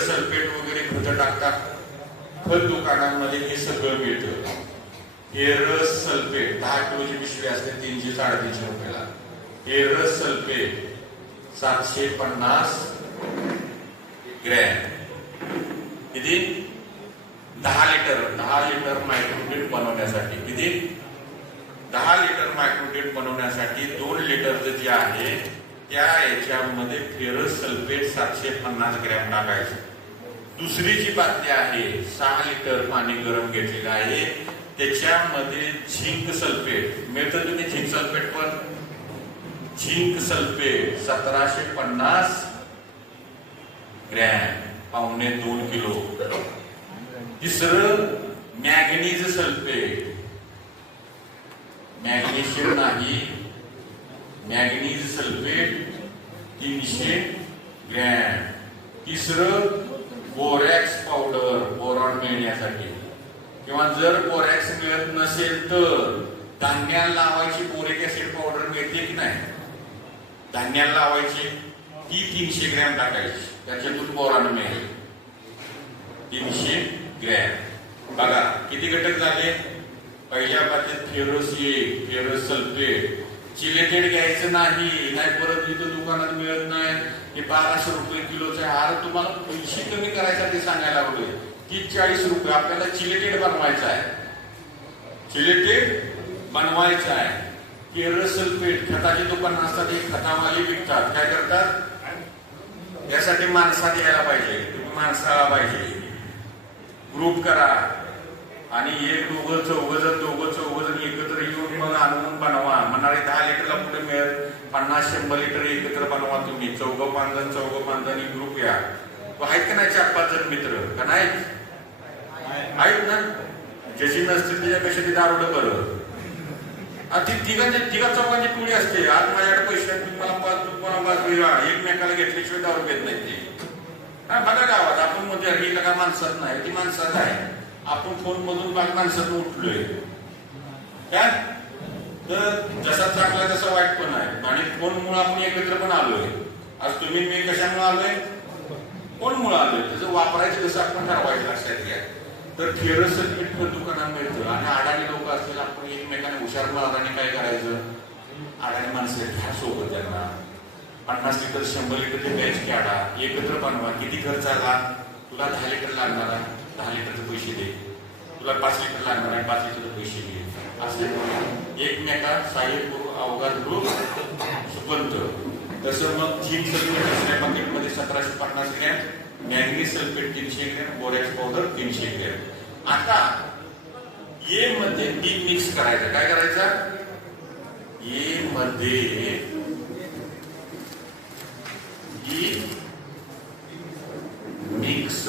Sulphate वगैरे खत टाकतात. खत दुकानांमध्ये हे सगळं मिळतं. फेरस सल्फेट 10 किलोची पिशवी असते 300-350 रुपयाला. Ferrous sulphate 750 gram. किती? 10 लिटर मायक्रोडेट बनवण्यासाठी. किती? 10 लिटर मायक्रोडेट बनवण्यासाठी 2 लिटर जे आहे त्या याच्यामध्ये फेरस सल्फेट 750 ग्रॅम टाकायचं. दुसरी जी बातमी आहे 6 लिटर पाणी गरम घेतलेलं आहे त्याच्यामध्ये झिंक सल्फेट मिळतं. तुम्ही झिंक सल्फेट पण झिंक सल्फेट 1750 ग्रॅम, पावणे 2 किलो. तिसरं मॅग्नीज सल्फेट, मॅग्नेशियम नाही, मॅग्नीज सल्फेट 300 ग्रॅम. तिसरं बोरॅक्स पावडर, बोरॉन मिळण्यासाठी. किंवा जर बोरॅक्स मिळत नसेल तर धान्याला लावायची बोरिक ऍसिड पावडर मिळते की नाही, धान्याला लावायची ती 300 ग्रॅम टाकायची, त्याच्यातून बोरॉन मिळेल. 300 ग्रॅम. बघा किती घटक झाले. पहिल्या बाबतीत फेरस सल्फेट चिलेटेड घ्यायचं नाही, परत इथं दुकानात मिळत नाही. हे 1200 रुपये किलोचे हार. तुम्हाला पैसे कमी करायसाठी सांगायला लागले. 30-40 रुपये आपल्याला चिलेटेड बनवायचा आहे, चिलेटेड बनवायचा आहे. फेरस सल्फेट खताचे दुकान असतात, हे खतावाले विकतात. काय करतात? यासाठी माणसात यायला पाहिजे, तुम्ही माणसाला पाहिजे. ग्रुप करा आणि एक दोघं चौघं एकत्र येऊन मग आणून बनवा. म्हणणारे 10 लिटरला कुठे मिळेल, 50-100 लिटर एकत्र बनवा. तुम्ही चौघं पाच जण ग्रुप या. आहेत का नाही 4-5 जण मित्र का नाही? आहेत ना. ज्याची नसतील त्याच्यापेक्षा ते दारुडं बरं. ती तिघा चौघांची टोळी असते. आज माझ्याकडे पैसे तुम्हाला 5 एकमेकाला घेतल्याशिवाय दारू घेत नाही ते. बघा गावात आपण मध्ये ही का माणसात नाही, ती माणसात आहे. आपण फोन मधून बाग माणसात उठलोय काय, तर जसा चांगला तसा वाईट पण आहे. आणि फोन मुळे आपण एकत्र पण आलोय. आज तुम्ही मी कशामुळे आलोय? फोन मुळे आलोय. त्याचं वापरायचं कसं आपण ठरवायचं लक्षात घ्या. तर फेरस सल्फेट दुकानात मिळतं. आणि अडाणी लोक असतील, आपण एकमेकांना हुशार माराने काय करायचं, अडाणी माणसं घ्या सोबत, त्यांना 50 लिटर 100 लिटर बॅच काढा, एकत्र बनवा. किती खर्च आला? तुला 10 लिटर लागणार आहे, 10 लिटरचे पैसे दे. तुला 5 लिटर लागणार आहे, 5 लिटरचे पैसे दे. असे एकमेका सहाय्य करू, अवघड ग्रुप सुपंत. तसं मग झिंक सल्फेट दुसऱ्या पाकिटमध्ये 1750 gram, manganese sulphate 300 gram, borax powder 300 gram. आता ए मध्ये डी मिक्स करायचं. काय करायचं? ए मध्ये डी मिक्स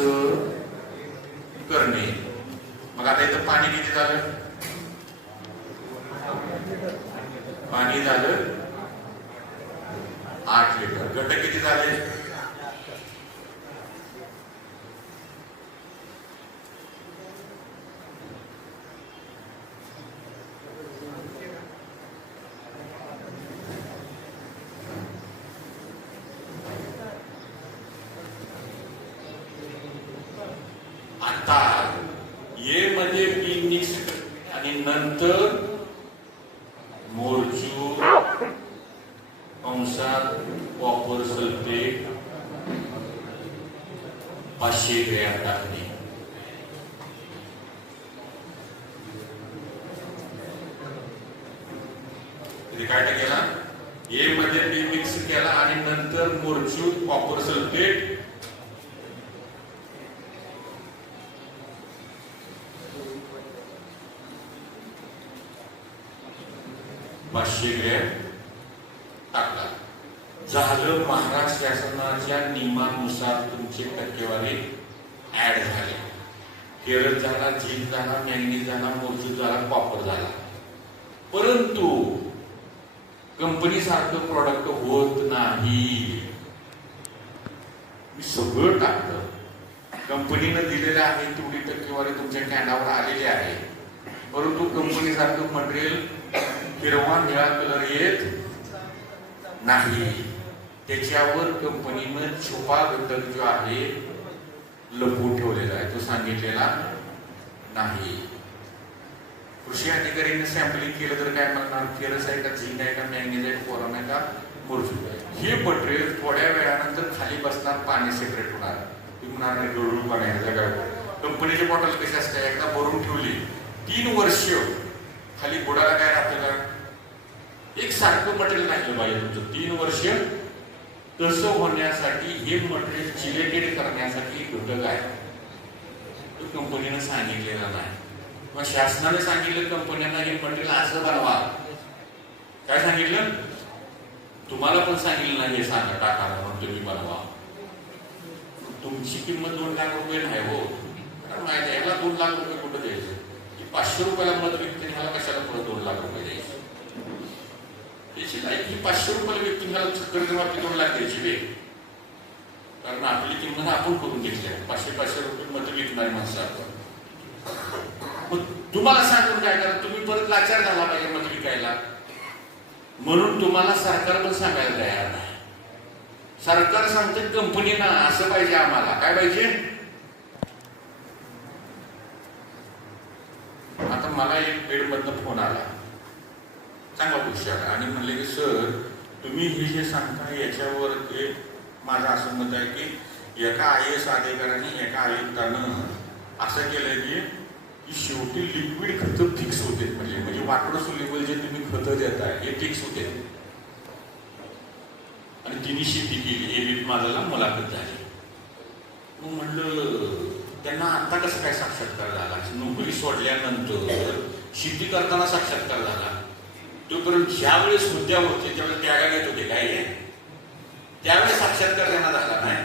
करणे. मग आता इथं पाणी किती झालं? पाणी झालं 8 लिटर. घटक किती झाले? आता ए मध्ये बी मिक्स आणि नंतर मोरचू अंशात कॉपर सल्फेट 500 ग्रॅम टाकणे. काय केला? ए मध्ये बी मिक्स केला आणि नंतर मोरचू कॉपर सल्फेट 500 ग्रॅम टाकला. झालं. महाराष्ट्र शासनाच्या नियमानुसार तुमची टक्केवारी ऍड झाली. फेरस झाला, झिंक झाला, मॅग्नीज झाला, मोरचू झाला, कॉपर झाला. परंतु कंपनी सारखं प्रॉडक्ट होत नाही. मी सगळं टाकलं, कंपनीनं दिलेलं आहे तेवढी टक्केवारी तुमच्या कॅनावर आलेली आहे. परंतु कंपनी सारखं मटेरियल हिरवा निळा कलर येत नाही. त्याच्यावर कंपनीनं छुपा घटक जो आहे लपवून ठेवलेला आहे, तो सांगितलेला नाही. कृषी अधिकाऱ्यांनी सॅम्पलिंग केलं तर काय म्हणणार, फेरस आहे का, झिंक आहे का, मॅग्नेज आहे, पोरॉन आहे का, मुरजू आहे. हे मटेरियल थोड्या वेळानंतर खाली बसणार, पाणी सेपरेट होणार. तुम्ही म्हणाल गळून पाणी आहे जागा. कंपनीची बॉटल कशी असते, एकदा भरून ठेवली 3 वर्ष खाली बुडाला काय आपल्याला एक सारखं मटेरियल नाही पाहिजे तुमचं. 3 वर्ष तसं होण्यासाठी हे मटेरियल चिलेटेड करण्यासाठी घटक आहे, तो कंपनीनं सांगितलेला नाही. मग शासनाने सांगितलं कंपन्यांना हे मटेरियल असं बनवा. काय सांगितलं, तुम्हाला पण सांगितलं नाही हे सांगा टाकायला म्हणून तुम्ही बनवा. तुमची किंमत 2 लाख रुपये नाही हो, कारण माहिती आहे याला 2 लाख रुपये कुठं द्यायचं. 500 रुपयाला मत विकते, ह्याला कशाला पुढे 2 लाख रुपये द्यायचे. त्याची लायकी 500 रुपयाला विकते, ह्याला कर्जमाफी 2 लाख द्यायची वे. कारण आपली किंमत आपण करून घेतली आहे. 500 रुपये मत विकणारी माणसं आपण. तुम्हाला सांगून काय करा, तुम्ही परत लाचार झाला पाहिजे मत विकायला. म्हणून तुम्हाला सरकार पण सांगायला तयार नाही. सरकार सांगते कंपनीना असं पाहिजे, आम्हाला काय पाहिजे. आता मला एक पेडमधनं फोन आला, चांगला गोष्ट आला, आणि म्हणले की सर तुम्ही हे जे सांगता याच्यावर ते माझं असं मत आहे की एका IAS अधिकाऱ्याने एका आयुक्तानं असं केलंय की शेवटी लिक्विड खतं फिक्स होते, म्हणजे वाटर सोल्युबल जे तुम्ही खतं देताय हे फिक्स होते. आणि तिने शेती केली, हे माझ्याला मुलाखत झाली. मग म्हणलं त्यांना आता कसं काय साक्षात्कार झाला, नोकरी सोडल्यानंतर शेती करताना साक्षात्कार झाला. तोपर्यंत ज्या वेळेस हुद्द्या होते त्यावेळेस त्यागा घेत होते काय, त्यावेळेस साक्षात्कार त्यांना झाला नाही.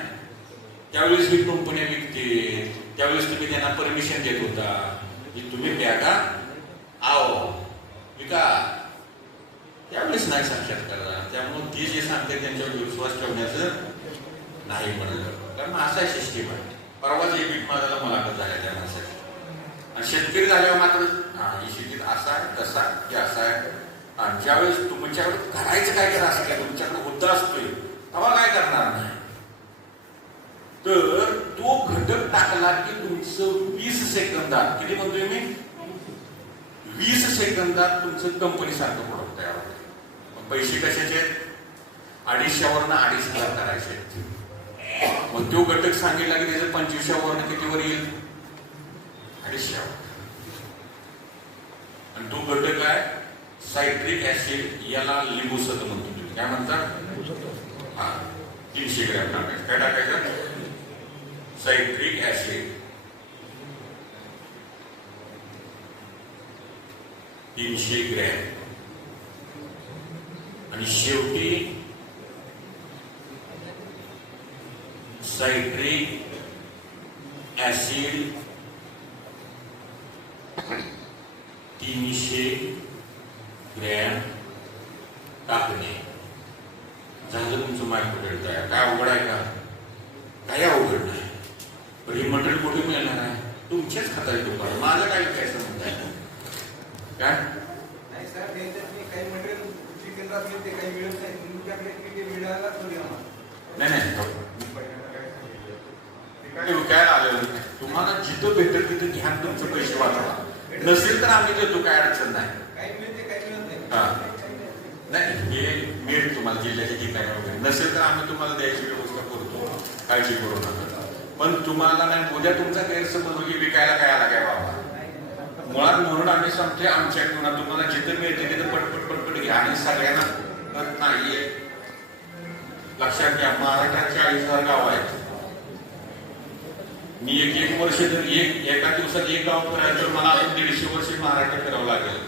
त्यावेळेस ही कंपन्या विकते, त्यावेळेस तुम्ही त्यांना परमिशन देत होता की तुम्ही बॅगा आओ विका, त्यावेळेस नाही साक्षात्कार झाला. त्यामुळे ते जे सांगते त्यांच्यावर विश्वास ठेवण्याचं नाही म्हणलं, कारण असा सिस्टीम आहे. परवाच एक पीठ माझ्याला मुलाखत झाल्या त्या माणसाची, आणि शेतकरी झाल्यावर मात्र ही शेतीत असा आहे तसा की असा आहे. आणि ज्यावेळेस तुमच्याकडे करायचं काय करा असं काय तुमच्याकडे मुद्दा असतोय तेव्हा काय करणार नाही. तर तो घटक टाकला की तुमचं 20 सेकंदात, किती म्हणतोय मी, 20 सेकंदात तुमचं कंपनीसारखं प्रोडक्ट तयार होतं. पैसे कशाचे आहेत, 250वरनं 2,500 करायचे आहेत. मग तो घटक सांगितला की त्याचं 25वरनं कितीवर येईल, 250. आणि तो घटक आहे सायट्रिक ऍसिड, याला लिंबूसत्व म्हणतो. तुम्ही काय म्हणता, हा 300 ग्रॅम टाकायचं. काय टाकायचं, सायट्रिक ऍसिड 300 ग्रॅम. आणि शेवटी सायट्रिक ऍसिड 300 ग्रॅम टाकणे. झालं तुमचं मायक्रोडेट तयार. काय अवघड आहे का, काही अवघड नाही. पण हे मटेरियल कुठे मिळणार आहे, तुमच्याच खात्यात दुकान. माझं काय काय संबंध आहे काय, नाही सर, काही मटेरियल कृषी केंद्रात मिळते, काही मिळत नाही. तुमच्याकडे मिळायला थोडी नाही ते विकायला आलेलं नाही. तुम्हाला जिथं भेटेल तिथं घ्या, तुमचे पैसे वाचवा. नसेल तर आम्ही देतो, काय अडचण नाही. काही मिळते काही मिळत नाही. हा नाही, हे मिळेल तुम्हाला जिल्ह्याच्या ठिकाणी वगैरे. नसेल तर आम्ही तुम्हाला द्यायची व्यवस्था करतो, काळजी करू नका. पण तुम्हाला नाही, उद्या तुमचा गैरसमज होईल विकायला काय आला काय बाबा. मुळात म्हणून आम्ही सांगतोय आमच्याकडून तुम्हाला जिथं मिळते तिथं पटपट पटपट घ्या. आणि सगळ्यांना नाहीये, लक्षात घ्या, महाराष्ट्रात 40,000 गाव आहेत. मी एक वर्ष जर एका दिवसात एक गाव करायचं तर मला अजून 150 वर्ष महाराष्ट्र फिरावं लागेल.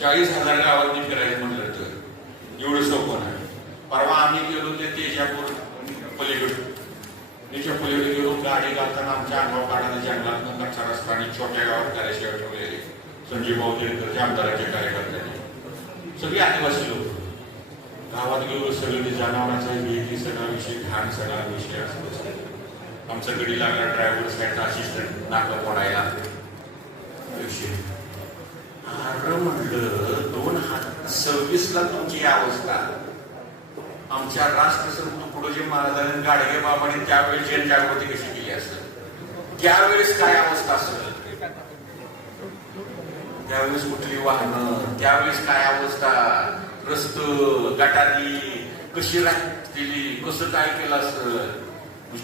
40,000 गावांनी फिरायचं म्हटलं तर एवढं सोपं नाही. परवा आम्ही गेलो ते तेजापूर पलीकडे, त्याच्या पलीकडे गेलो. गाडी घालताना आमच्या अंगावर काढायला जंगलात कच्चा रस्ता आणि छोट्या गावात करायचे ठेवलेले. संजीव भाऊ देवकर आमदाराच्या कार्यकर्त्यांनी सगळे आदिवासी लोक. गावात गेलो, सगळे जनावरांचा विहिरी सगळा विषय, घाण सगळा विषय असतो. आमचा गडी लागला, ड्रायव्हर साईडचा असिस्टंट नाका पडायला विषय. अरे म्हटलं 2026 ला तुमची अवस्था, आमच्या राष्ट्रसंत तुकडोजी महाराजांनी गाडगे बाबांनी त्यावेळी जनजागृती कशी केली असेल, त्यावेळेस काय अवस्था असेल, त्यावेळेस कुठली वाहनं, त्यावेळेस काय अवस्था, रस्त गटारी कशी राहतील, कसं काय केलं असतं,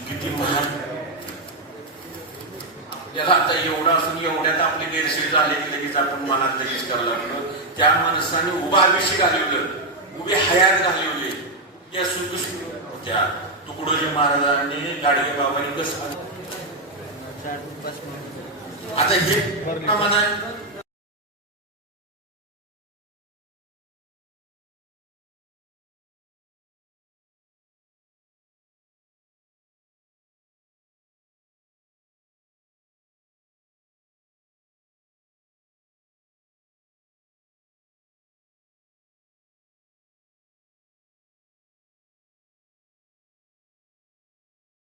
किती महान. याला आता एवढं असून एवढ्यात आपली गैरसोय झाली की लगेच आपण मनात लगेच करायला लागलो. त्या माणसाने उभा आयुष्य घालवलं, उभी हयात घालवली त्या त्या तुकडोजी महाराजांनी गाडगे बाबांनी कसं. आता हे म्हणा